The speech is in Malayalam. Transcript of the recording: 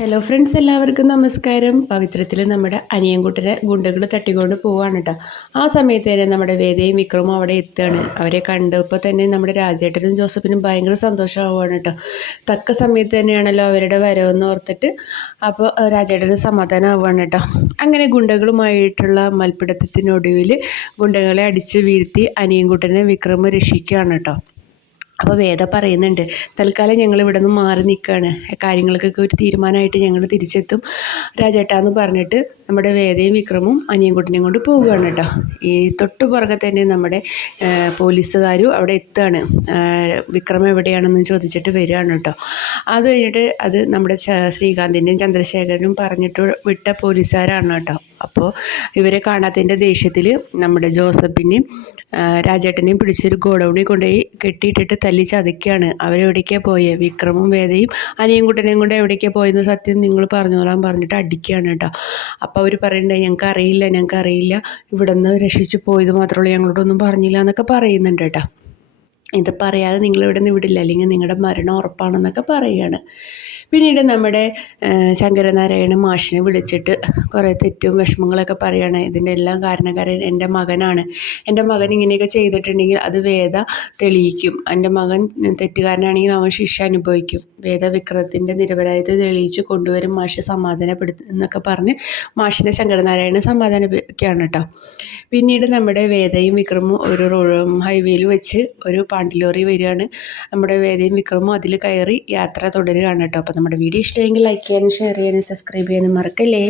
ഹലോ ഫ്രണ്ട്സ്, എല്ലാവർക്കും നമസ്കാരം. പവിത്രത്തിൽ നമ്മുടെ അനിയൻകുട്ടനെ ഗുണ്ടകൾ തട്ടിക്കൊണ്ട് പോവാണ് കേട്ടോ. ആ സമയത്ത് തന്നെ നമ്മുടെ വേദയും വിക്രമും അവിടെ എത്തുകയാണ്. അവരെ കണ്ടപ്പോൾ തന്നെ നമ്മുടെ രാജേട്ടനും ജോസഫിനും ഭയങ്കര സന്തോഷമാവുകയാണ് കേട്ടോ. തക്ക സമയത്ത് തന്നെയാണല്ലോ അവരുടെ വരവെന്ന് ഓർത്തിട്ട് അപ്പോൾ രാജേട്ടന് സമാധാനമാവുകയാണ് കേട്ടോ. അങ്ങനെ ഗുണ്ടകളുമായിട്ടുള്ള മൽപ്പിടുത്തത്തിനൊടുവിൽ ഗുണ്ടകളെ അടിച്ചു വീഴ്ത്തി അനിയൻകുട്ടനെ വിക്രമ് രക്ഷിക്കുകയാണ് കേട്ടോ. അപ്പോൾ വേദ പറയുന്നുണ്ട്, തൽക്കാലം ഞങ്ങൾ ഇവിടെ നിന്ന് മാറി നിൽക്കുകയാണ്, കാര്യങ്ങൾക്കൊക്കെ ഒരു തീരുമാനമായിട്ട് ഞങ്ങൾ തിരിച്ചെത്തും രാജേട്ടാന്ന് പറഞ്ഞിട്ട് നമ്മുടെ വേദയും വിക്രമും അനിയൻകുട്ടനെയും കൊണ്ട് പോവുകയാണ് കേട്ടോ. ഈ തൊട്ടു പുറകെ തന്നെ നമ്മുടെ പോലീസുകാരും അവിടെ എത്തുകയാണ്. വിക്രം എവിടെയാണെന്ന് ചോദിച്ചിട്ട് വരികയാണ് കേട്ടോ. അത് കഴിഞ്ഞിട്ട് അത് നമ്മുടെ ശ്രീകാന്തിൻ്റെയും ചന്ദ്രശേഖരനും പറഞ്ഞിട്ട് വിട്ട പോലീസുകാരാണ് കേട്ടോ. അപ്പോൾ ഇവരെ കാണാത്തതിൻ്റെ ദേഷ്യത്തിൽ നമ്മുടെ ജോസഫിനെയും രാജേട്ടനെയും പിടിച്ചൊരു ഗോഡൗണിൽ കൊണ്ടുപോയി കെട്ടിയിട്ടിട്ട് തല്ലി ചതയ്ക്കുകയാണ്. അവരെവിടേക്കാണ് പോയത്? വിക്രമും വേദയും അനിയൻകുട്ടനെയും കൊണ്ട് എവിടേക്കാണ് പോയെന്ന് സത്യം നിങ്ങൾ പറഞ്ഞോളാൻ പറഞ്ഞിട്ട് അടിക്കുകയാണ് കേട്ടോ. അപ്പോൾ അവർ പറയുന്നുണ്ട്, ഞങ്ങൾക്കറിയില്ല, ഇവിടെ നിന്ന് രക്ഷിച്ച് പോയത് മാത്രമേ ഞങ്ങളോടൊന്നും പറഞ്ഞില്ല എന്നൊക്കെ പറയുന്നുണ്ട് കേട്ടോ. ഇത് പറയാതെ നിങ്ങളിവിടെ നിന്ന് വിടില്ല, അല്ലെങ്കിൽ നിങ്ങളുടെ മരണം ഉറപ്പാണെന്നൊക്കെ പറയുകയാണ്. പിന്നീട് നമ്മുടെ ശങ്കരനാരായണൻ മാഷിനെ വിളിച്ചിട്ട് കുറേ തെറ്റും വിഷമങ്ങളൊക്കെ പറയുകയാണ്. ഇതിൻ്റെ എല്ലാം കാരണക്കാരൻ എൻ്റെ മകനാണ്. എൻ്റെ മകൻ ഇങ്ങനെയൊക്കെ ചെയ്തിട്ടുണ്ടെങ്കിൽ അത് വേദ തെളിയിക്കും. എൻ്റെ മകൻ തെറ്റുകാരനാണെങ്കിൽ അവൻ ശിക്ഷ അനുഭവിക്കും. വേദ വിക്രത്തിൻ്റെ നിരപരാധിത്വം തെളിയിച്ച് കൊണ്ടുവരും, മാഷ് സമാധാനപ്പെടുത്തും എന്നൊക്കെ പറഞ്ഞ് മാഷിനെ ശങ്കരനാരായണൻ സമാധാനിപ്പിക്കുകയാണ് കേട്ടോ. പിന്നീട് നമ്മുടെ വേദയും വിക്രമും ഒരു ഹൈവേയിൽ വെച്ച് ഒരു പാണ്ടിലോറി വരികയാണ്. നമ്മുടെ വേദയും വിക്രമും അതിൽ കയറി യാത്ര തുടരുകയാണ് കേട്ടോ. അപ്പോൾ നമ്മുടെ വീഡിയോ ഇഷ്ടമെങ്കിൽ ലൈക്ക് ചെയ്യാനും ഷെയർ ചെയ്യാനും സബ്സ്ക്രൈബ് ചെയ്യാനും മറക്കല്ലേ.